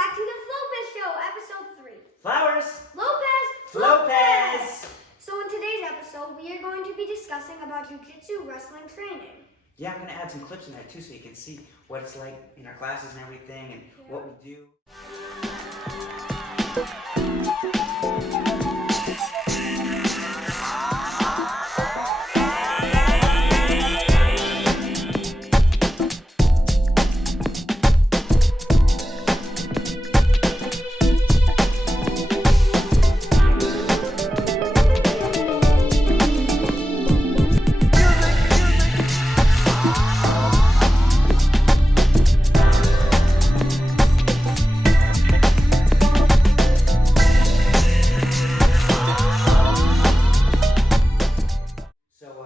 back to the Flopez Show, episode 3. Flowers. Lopez. Flopez. So in today's episode, we are going to be discussing about Jiu Jitsu wrestling training. Yeah, I'm going to add some clips in there too so you can see what it's like in our classes and everything and what we do.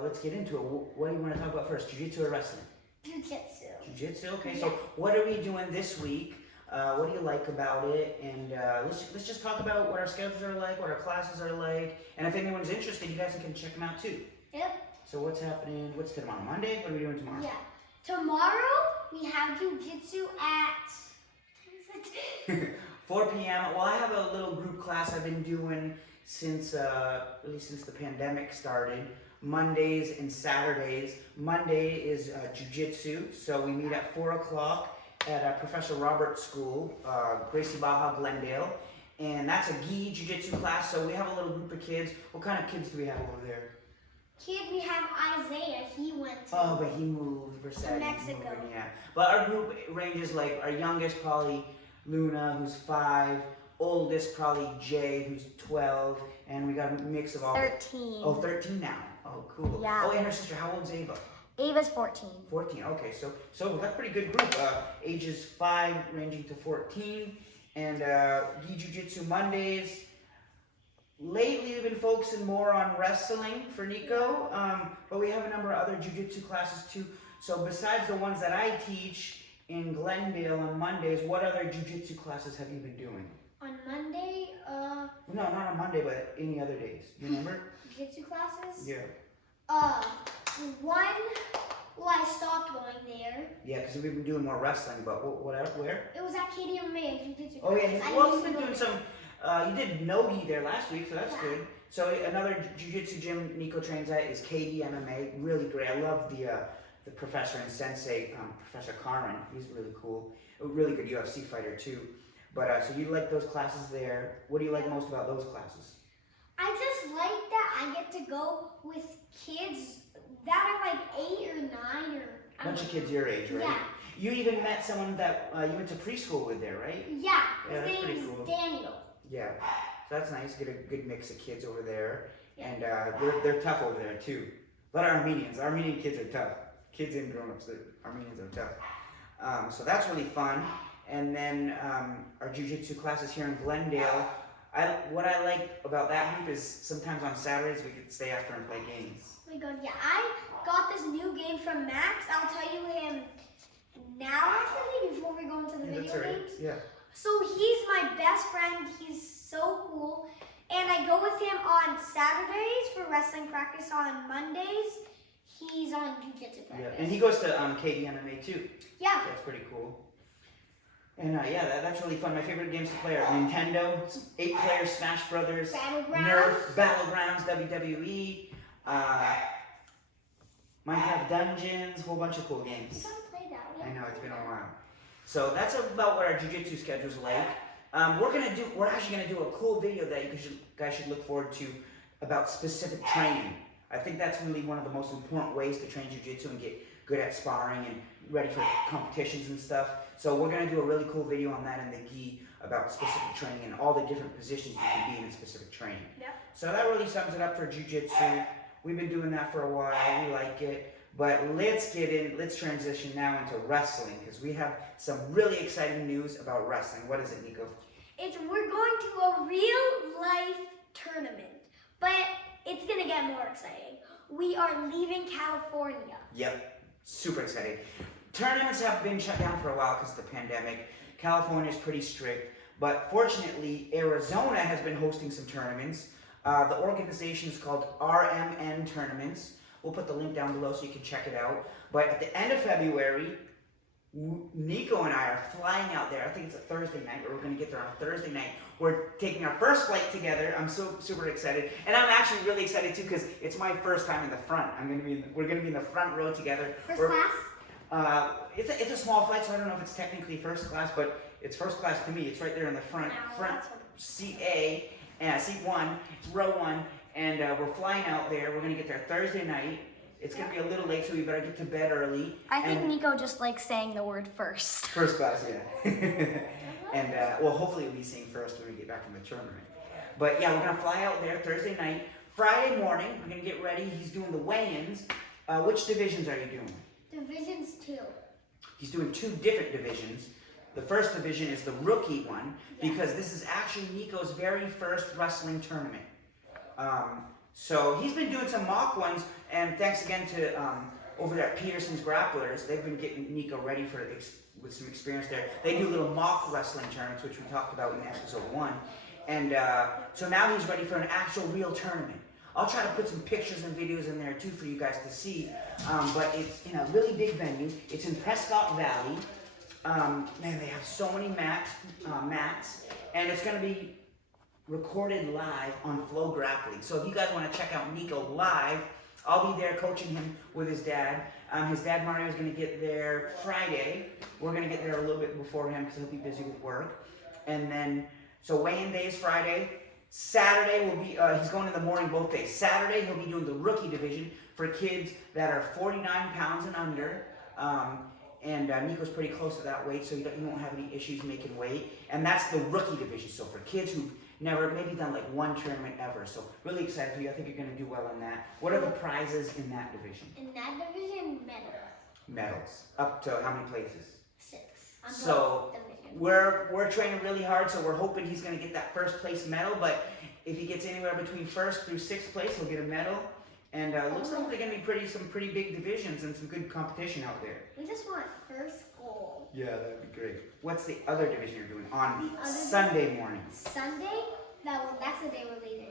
Let's get into it. What do you want to talk about first? Jiu Jitsu or wrestling? Jiu Jitsu. Jiu Jitsu? Okay, so what are we doing this week? What do you like about it? And let's just talk about what our schedules are like, what our classes are like, and if anyone's interested, you guys can check them out too. Yep. So what's happening? What's tomorrow? Monday? What are we doing tomorrow? Yeah. Tomorrow we have Jiu Jitsu at 4 p.m. Well, I have a little group class I've been doing since really since the pandemic started. Mondays and Saturdays. Monday is Jiu-Jitsu, so we meet at 4 o'clock at Professor Robert's school, Gracie Baja, Glendale, and that's a gi Jiu-Jitsu class, so we have a little group of kids. What kind of kids do we have over there? Kids, we have Isaiah. He went to Oh, but he moved for Mexico. Yeah, but our group ranges like our youngest probably Luna, who's 5, oldest probably Jay, who's 12, and we got a mix of all 13. Oh, 13 now. Oh, cool. Yeah. Oh, and her sister, how old's Ava? Ava's 14. 14, okay, so that's a pretty good group. Ages 5 ranging to 14, and gi Jiu-Jitsu Mondays. Lately, we've been focusing more on wrestling for Nico, but we have a number of other Jiu-Jitsu classes too. So besides the ones that I teach in Glendale on Mondays, what other Jiu-Jitsu classes have you been doing? On Monday, No, not on Monday, but any other days. You remember? Jiu-Jitsu classes? Yeah. I stopped going there. Yeah, because we've been doing more wrestling, but where? It was at KDMMA Jiu-Jitsu. Oh yeah, well, you've been doing some, you did no-gi there last week, so that's good. So another Jiu-Jitsu gym Nico trains at is KDMMA, really great. I love the professor and sensei, Professor Carmen. He's really cool. A really good UFC fighter too. But so you like those classes there. What do you like most about those classes? I just like that I get to go with kids that are like 8 or 9 or... A bunch of kids your age, right? Yeah. You even met someone that you went to preschool with there, right? Yeah, Yeah, his that's pretty name cool. is Daniel. Yeah, so that's nice. Get a good mix of kids over there, Yeah. and they're tough over there too. A lot of Armenians. Armenian kids are tough. Kids and grown-ups. The Armenians are tough. So that's really fun. And then our Jiu-Jitsu classes here in Glendale. What I like about that group is sometimes on Saturdays we could stay after and play games. Oh my god, yeah, I got this new game from Max. I'll tell you him now actually before we go into the video games. Yeah. So he's my best friend. He's so cool. And I go with him on Saturdays for wrestling practice. On Mondays, he's on Jiu-Jitsu practice. Yeah, and he goes to KDMMA too. Yeah. So that's pretty cool. And yeah, that's really fun. My favorite games to play are Nintendo, 8-player Smash Brothers, Nerf, Battlegrounds, WWE, Minecraft Dungeons, a whole bunch of cool games. I haven't played that one. I know, it's been a while. So that's about what our Jiu-Jitsu schedule's like. We're actually gonna do a cool video that you guys should look forward to about specific training. I think that's really one of the most important ways to train Jiu-Jitsu and get good at sparring and ready for competitions and stuff. So we're gonna do a really cool video on that in the gi about specific training and all the different positions you can be in specific training. Yep. So that really sums it up for Jiu-Jitsu. We've been doing that for a while, we like it. But let's transition now into wrestling because we have some really exciting news about wrestling. What is it, Nico? We're going to a real life tournament, but it's gonna get more exciting. We are leaving California. Yep, super excited. Tournaments have been shut down for a while because of the pandemic. California is pretty strict, but fortunately, Arizona has been hosting some tournaments. The organization is called RMN Tournaments. We'll put the link down below so you can check it out. But at the end of February, Nico and I are flying out there. I think it's a Thursday night, or we're going to get there on a Thursday night. We're taking our first flight together. I'm so super excited, and I'm actually really excited too because it's my first time in the front. We're going to be in the front row together. First class? It's a small flight, so I don't know if it's technically first class, but it's first class to me. It's right there in the front seat A, seat 1. It's row 1, and we're flying out there. We're going to get there Thursday night. It's going to be a little late, so we better get to bed early. I think Nico just likes saying the word first. First class, yeah. And, well, hopefully we'll be seeing first when we get back from the tournament. But, yeah, we're going to fly out there Thursday night. Friday morning, we're going to get ready. He's doing the weigh-ins. Which divisions are you doing? Divisions 2. He's doing 2 different divisions. The first division is the rookie one, because this is actually Nico's very first wrestling tournament. So he's been doing some mock ones, and thanks again to over there at Petersons Grapplers, they've been getting Nico ready with some experience there. They do little mock wrestling tournaments, which we talked about in episode 1. And so now he's ready for an actual real tournament. I'll try to put some pictures and videos in there too for you guys to see. But it's in a really big venue. It's in Prescott Valley. Man, they have so many mats, and it's going to be recorded live on Flow Grappling. So if you guys want to check out Nico live, I'll be there coaching him with his dad. His dad Mario is going to get there Friday. We're going to get there a little bit before him because he'll be busy with work. And then, so weigh-in day is Friday. Saturday will be, he's going in the morning both days. Saturday he'll be doing the rookie division for kids that are 49 pounds and under. And Nico's pretty close to that weight, so you won't have any issues making weight. And that's the rookie division, so for kids who've never maybe done like one tournament ever. So really excited for you. I think you're going to do well in that. What are the prizes in that division? In that division, Medals. Up to how many places? 6. So we're training really hard, so we're hoping he's going to get that first place medal. But if he gets anywhere between first through 6th place, he'll get a medal. And looks like they're going to be some pretty big divisions and some good competition out there. We just want first goal. Yeah, that'd be great. What's the other division you're doing on Sunday morning? Sunday? That's the day we're leaving.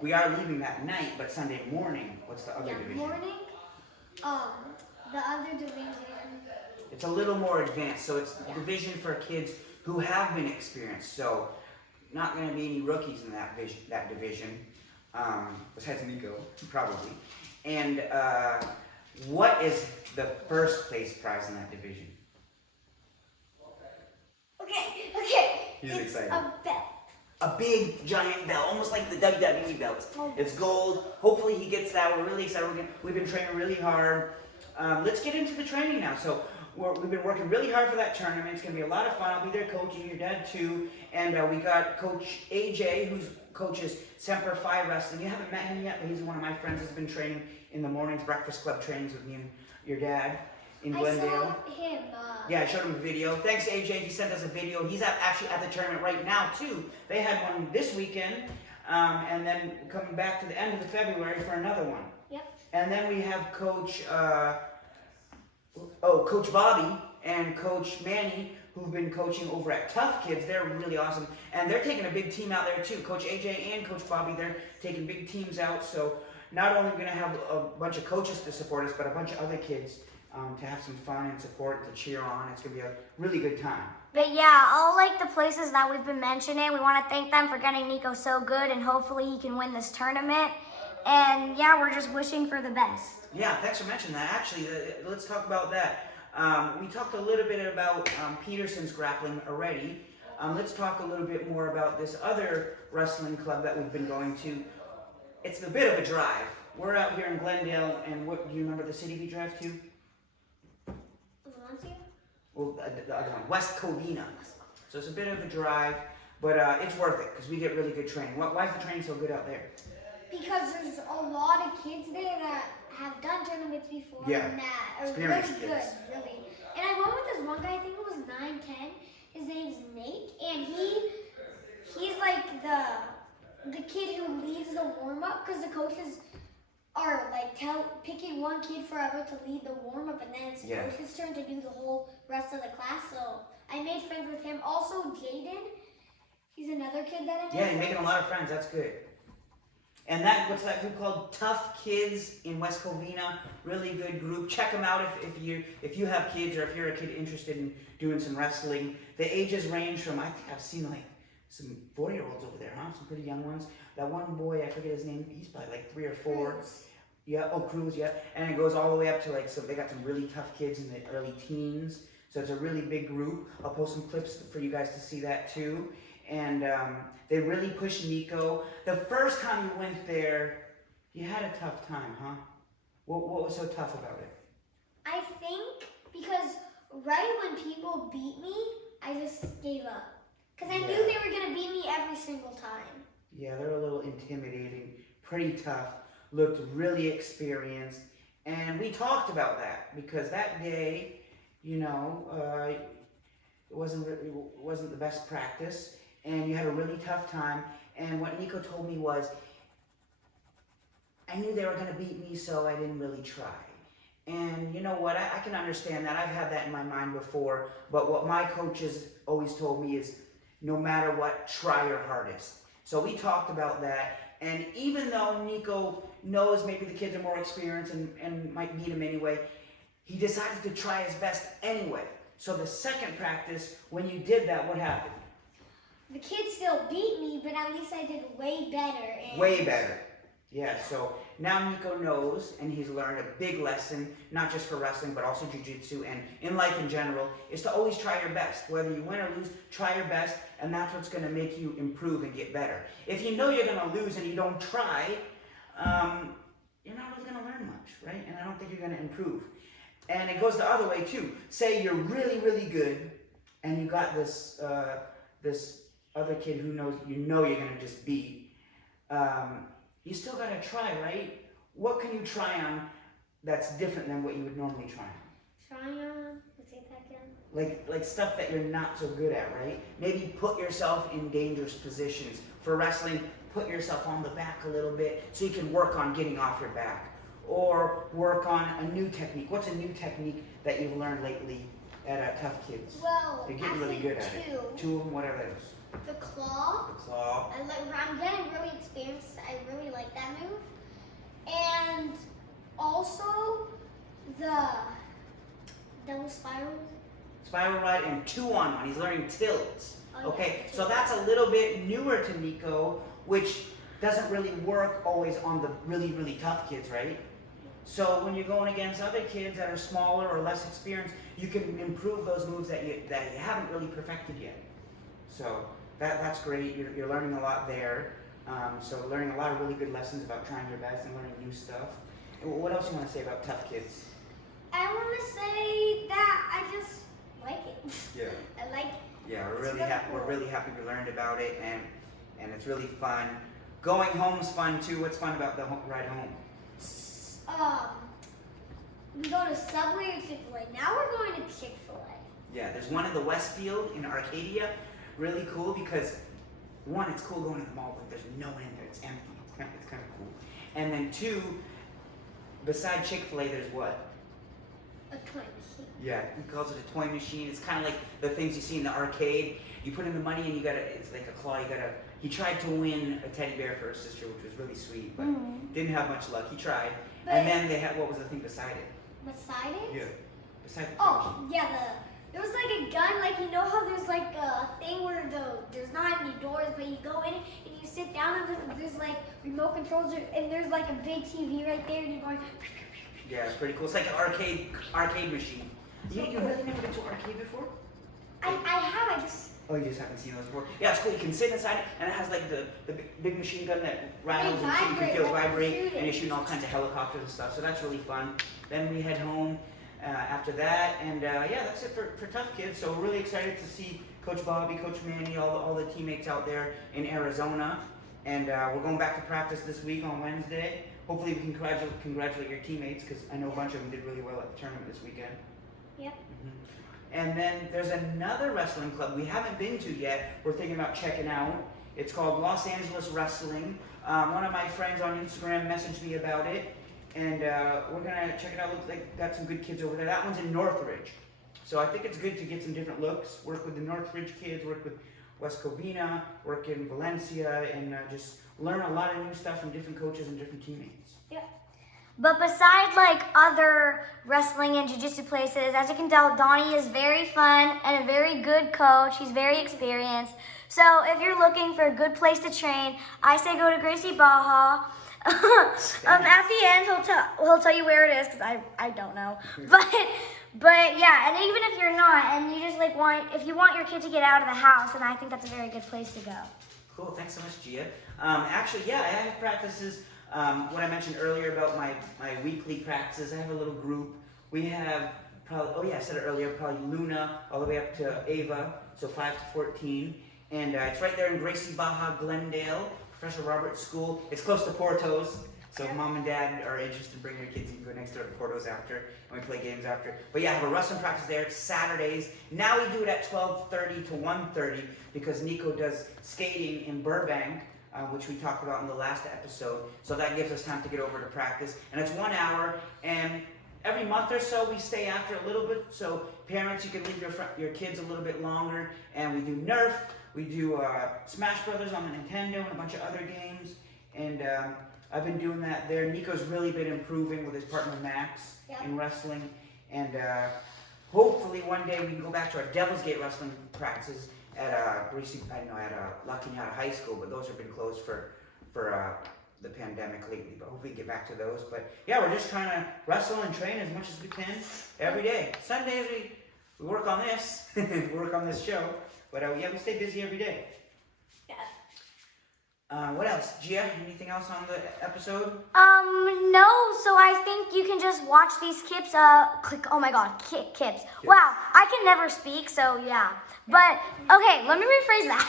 We are leaving that night, but Sunday morning, what's the other division? Morning, the other division. It's a little more advanced, so it's the division for kids who have been experienced. So not going to be any rookies in that division. Besides Nico, probably. And what is the first place prize in that division? Okay. He's it's excited. A belt. A big, giant belt, almost like the WWE belt. It's gold. Hopefully he gets that. We're really excited. We've been training really hard. Let's get into the training now. So we've been working really hard for that tournament. It's going to be a lot of fun. I'll be there coaching, your dad too. And we got Coach AJ, who's coaches Semper Fi Wrestling. You haven't met him yet, but he's one of my friends. He's been training in the mornings, breakfast club trainings with me and your dad in Glendale. I saw him. Yeah, I showed him a video. Thanks, AJ. He sent us a video. He's actually at the tournament right now, too. They had one this weekend, and then coming back to the end of February for another one. Yep. And then we have Coach Bobby and Coach Manny, who've been coaching over at Tough Kids. They're really awesome. And they're taking a big team out there, too. Coach AJ and Coach Bobby, they're taking big teams out. So not only are we going to have a bunch of coaches to support us, but a bunch of other kids to have some fun and support, to cheer on. It's going to be a really good time. But yeah, all like the places that we've been mentioning, we want to thank them for getting Nico so good, and hopefully he can win this tournament. And yeah, we're just wishing for the best. Yeah, thanks for mentioning that. Actually, let's talk about that. We talked a little bit about Petersons Grappling already. Let's talk a little bit more about this other wrestling club that we've been going to. It's a bit of a drive. We're out here in Glendale, and what do you remember the city we drive to? Well, the other one, West Covina. So it's a bit of a drive, but it's worth it because we get really good training. Why is the training so good out there? Because there's a lot of kids there that have done tournaments before and that are really good, really. And I went with this one guy, I think it was 9'10". His name's Nate, and he's like the kid who leads the warm-up because the coaches are like picking one kid forever to lead the warm-up, and then it's the coach's turn to do the whole rest of the class. So I made friends with him. Also, Jaden, he's another kid that I made Yeah, you're making a lot of friends. That's good. And what's that group called? Tough Kids in West Covina. Really good group. Check them out if you have kids or if you're a kid interested in doing some wrestling. The ages range from, I think I've seen like some 4-year-olds over there, huh? Some pretty young ones. That one boy, I forget his name, he's probably like 3 or 4. Yeah, Cruz, yeah. And it goes all the way up to like, so they got some really tough kids in the early teens. So it's a really big group. I'll post some clips for you guys to see that too. And they really push Nico. The first time you went there, you had a tough time, huh? What was so tough about it? I think because right when people beat me, I just gave up. Because I knew they were going to beat me every single time. Yeah, they're a little intimidating, pretty tough, looked really experienced. And we talked about that because that day, you know, it wasn't the best practice. And you had a really tough time. And what Nico told me was, I knew they were going to beat me, so I didn't really try. And you know what? I can understand that. I've had that in my mind before. But what my coaches always told me is, no matter what, try your hardest. So we talked about that. And even though Nico knows maybe the kids are more experienced and might beat him anyway, he decided to try his best anyway. So the second practice, when you did that, what happened? The kids still beat me, but at least I did way better. Way better. Yeah, so now Nico knows, and he's learned a big lesson, not just for wrestling, but also jiu-jitsu and in life in general, is to always try your best. Whether you win or lose, try your best, and that's what's going to make you improve and get better. If you know you're going to lose and you don't try, you're not really going to learn much, right? And I don't think you're going to improve. And it goes the other way, too. Say you're really, really good, and you got this this other kid who knows you're going to just beat. You still got to try, right? What can you try on that's different than what you would normally try on? Try on? Let's say that again. Like stuff that you're not so good at, right? Maybe put yourself in dangerous positions. For wrestling, put yourself on the back a little bit so you can work on getting off your back. Or work on a new technique. What's a new technique that you've learned lately at Tough Kids? Well, you're getting really good at it. 2 of them, whatever that is. The claw. The claw. I'm getting really experienced. I really like that move. And also the double spiral. Spiral ride and 2-on-1. He's learning tilts. Oh, okay, yeah, so that's a little bit newer to Nico, which doesn't really work always on the really, really tough kids, right? So when you're going against other kids that are smaller or less experienced, you can improve those moves that you haven't really perfected yet. So that's great. You're learning a lot there. So learning a lot of really good lessons about trying your best and learning new stuff. What else you want to say about Tough Kids? I want to say that I just like it. Yeah. I like it. Yeah, we're really happy we learned about it, and it's really fun. Going home's fun too. What's fun about the ride home? We go to Subway or Chick-fil-A. Now we're going to Chick-fil-A. Yeah, there's one in the Westfield in Arcadia. Really cool because, one, it's cool going to the mall, but there's no one in there. It's empty. It's kind of cool. And then 2, beside Chick-fil-A, there's what? A toy machine. Yeah, he calls it a toy machine. It's kind of like the things you see in the arcade. You put in the money and it's like a claw. He tried to win a teddy bear for his sister, which was really sweet, but didn't have much luck. He tried. But and then they had, what was the thing beside it? Beside it? Yeah. Beside the toy machine. Yeah, there was like a gun, like you know how there's like a thing where there's not any doors, but you go in it and you sit down and there's like remote controls and there's like a big TV right there and you're going. Yeah, it's pretty cool. It's like an arcade machine. You really never been to an arcade before? I have. I just. Oh, you just haven't seen those before? Yeah, it's cool. You can sit inside it, and it has like the big machine gun that rattles and you can feel it vibrate, and you're shooting all kinds of helicopters and stuff. So that's really fun. Then we head home after that, and yeah, that's it for Tough Kids. So we're really excited to see Coach Bobby, Coach Manny, all the teammates out there in Arizona, and we're going back to practice this week on Wednesday. Hopefully we can congratulate your teammates because I know a bunch of them did really well at the tournament this weekend. Yep. And then there's another wrestling club we haven't been to yet. We're thinking about checking out. It's called Los Angeles Wrestling. One of my friends on Instagram messaged me about it, and we're gonna check it out. Looks like got some good kids over there. That one's in Northridge, so I think it's good to get some different looks. Work with the Northridge kids. Work with West Covina, work in Valencia, and just learn a lot of new stuff from different coaches and different teammates. Yeah. But besides like other wrestling and jiu-jitsu places, as you can tell, Donny is very fun and a very good coach. He's very experienced. So if you're looking for a good place to train, I say go to Gracie Baja. At the end, he'll tell you where it is because I don't know. But yeah, and even if you're not, and you just like if you want your kid to get out of the house, then I think that's a very good place to go. Cool, thanks so much, Gia. Actually, yeah, I have practices. What I mentioned earlier about my weekly practices, I have a little group. We have probably, I said it earlier, probably Luna all the way up to Ava, so 5 to 14. And it's right there in Gracie Baja, Glendale, Professor Roberts School. It's close to Porto's, so if mom and dad are interested in bringing your kids, you can go next door to Porto's after, and we play games after. But yeah, I have a wrestling practice there. It's Saturdays. Now we do it at 12:30 to 1:30 because Nico does skating in Burbank, which we talked about in the last episode. So that gives us time to get over to practice. And it's 1 hour, and every month or so we stay after a little bit. So parents, you can leave your kids a little bit longer. And we do Nerf, we do Smash Brothers on the Nintendo and a bunch of other games. And I've been doing that there. Nico's really been improving with his partner Max in wrestling. And hopefully one day we can go back to our Devil's Gate wrestling practices at La Cañada High School, but those have been closed for the pandemic lately. But hopefully get back to those. But yeah, we're just trying to wrestle and train as much as we can every day. Sundays we work on this, we work on this show. But yeah, we stay busy every day. Yeah. What else, Gia? Anything else on the episode? No. So I think you can just watch these clips. Oh my God, clips. Wow, I can never speak. So yeah. But okay, let me rephrase that.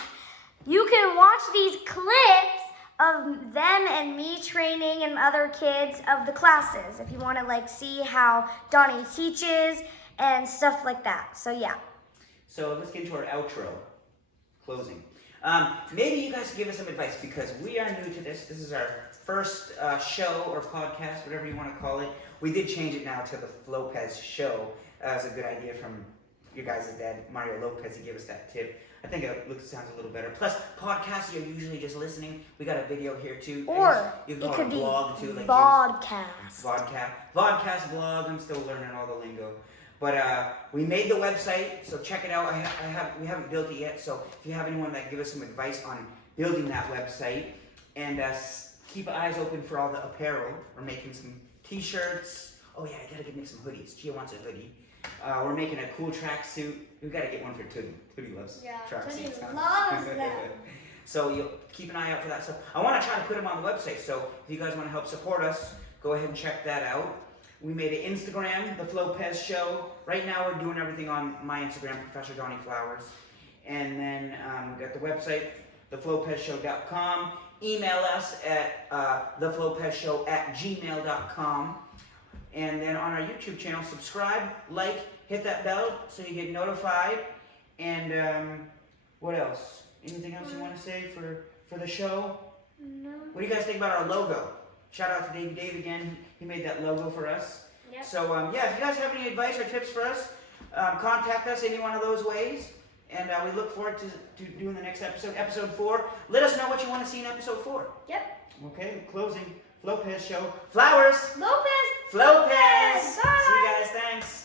You can watch these clips of them and me training and other kids of the classes if you want to like see how Donny teaches and stuff like that. So yeah. So let's get into our outro, closing. Maybe you guys can give us some advice because we are new to this. This is our first show or podcast, whatever you want to call it. We did change it now to the Flopez show. That was a good idea from your guys' dad, Mario Lopez. He gave us that tip. I think it sounds a little better. Plus, podcasts, you're usually just listening. We got a video here too. Or you can it call could it a be blog too. Like vodcast. Vodcast, blog. I'm still learning all the lingo. But we made the website, so check it out. We haven't built it yet, so if you have anyone that give us some advice on building that website, and keep eyes open for all the apparel. We're making some t-shirts. Oh yeah, I gotta make some hoodies. Gia wants a hoodie. We're making a cool tracksuit. We've got to get one for Tootie. Tootie loves tracksuits. Tootie loves them. So you'll keep an eye out for that. So I want to try to put them on the website. So if you guys want to help support us, go ahead and check that out. We made an Instagram, the Flopez Show. Right now we're doing everything on my Instagram, Professor Donny Flowers. And then we got the website, theflopezshow.com. Email us at theflopezshow@gmail.com. And then on our YouTube channel, subscribe, like, hit that bell so you get notified. And what else? Anything else you want to say for the show? No. What do you guys think about our logo? Shout out to Dave again. He made that logo for us. Yep. So yeah, if you guys have any advice or tips for us, contact us any one of those ways. And we look forward to doing the next episode, episode 4. Let us know what you want to see in episode 4. Yep. Okay, closing. Flopez Show. Flowers. Lopez. Flopez. Bye. See you guys. Thanks.